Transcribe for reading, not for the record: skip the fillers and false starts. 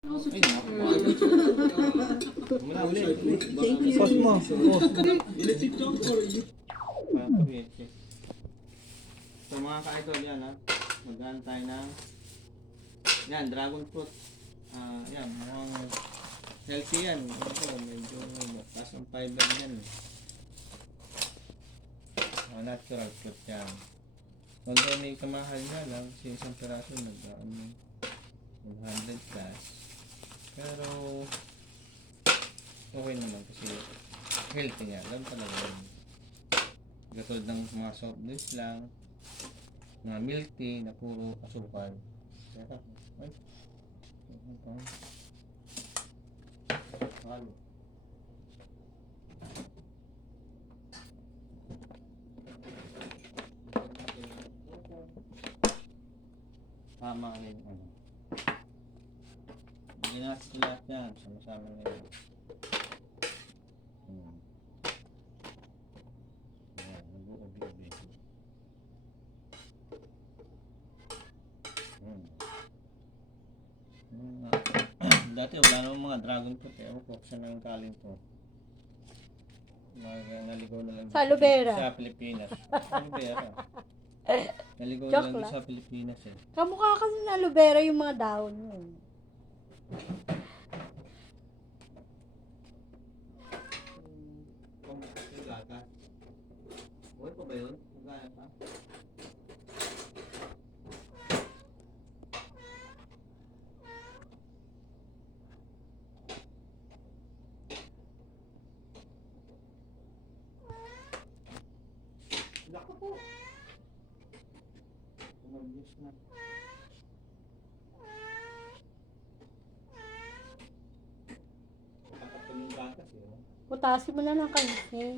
Ay, mula ulit. Post mo. Post. So mga ka-idol yan ha. Magdaan tayo ng yan, dragon fruit. Yan, mukhang healthy yan. Ito, medyo mataas ang fiber yan. Natural fruit yan. Although may kamahal nga lang, kasi isang peraso nag-100 plus. Pero okay naman kasi healthy nga. Lang talaga yun. Katulad ng mga soft drinks lang, mga milk tea na puro asukal. Teka, ay. Halo. Tama rin ano. Hindi natin lahat yan. Sama-sama na yun. Ayan, nag-uobi-obi. Dati wala naman mga dragon fruit eh. Ewan ko saan ang galing to. Naligaw na lang Sa aloe vera. sa Pilipinas. Aloe vera. Naligaw na lang Joke sa Pilipinas eh. Kamukha kasi ng aloe vera yung mga dahon yun. Uy pa ba yun? Magaya pa? Lako po! Tumagos na. Nakapagod yung gatas eh. Putasin mo na ng kansin.